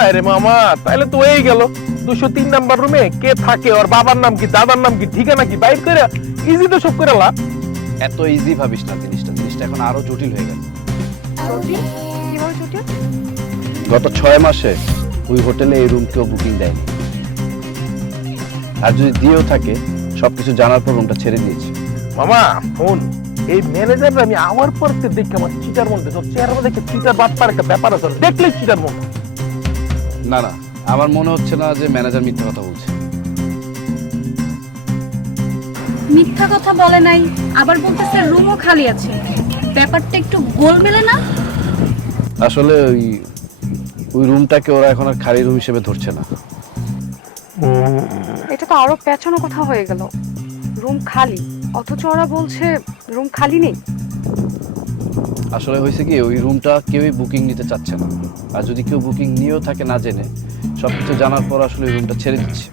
আরে মামা, তাইলে তো হয়েই গেল। 203 নাম্বার রুমে কে থাকে, ওর বাবার নাম কি, দাদার নাম কি, ঠিকানা কি, বাইর করে ইজি তো সব করে লা। এত ইজি ভাবিস না জিনিসটা এখন আরো জটিল হয়ে গেল। কিভাবে জটিল? গত 6 মাসে ওই হোটেলে এই রুম কেউ বুকিং দেয়নি, আর যদি দিয়েও থাকে সবকিছু জানার পর রুমটা ছেড়ে দিয়েছে। মামা ফোন, এই ম্যানেজার আমি আওয়ার পর দেখে আমার চিটার মন তোর চেহারা দেখে চিটার বাটপার একটা ব্যাপার আছে, দেখলেই চিটার মন। না না, আমার মনে হচ্ছে না যে ম্যানেজার মিথ্যা কথা বলছে। মিথ্যা কথা বলে নাই, আবার বলতেছে রুমও খালি আছে। ব্যাপারটা একটু গোলমেলে না? আসলে ওই রুমটাকে ওরা এখন আর খালি রুম হিসেবে ধরছে না। এটা তো আরো পেছানো কথা হয়ে গেল। রুম খালি, অথচ ওরা বলছে রুম খালি নেই। আসলে হয়েছে কি, ওই রুমটা কেউই বুকিং নিতে চাচ্ছে না, আর যদি কেউ বুকিং নিয়েও থাকে না জেনে, সবকিছু জানার পর আসলে ওই রুমটা ছেড়ে দিচ্ছে।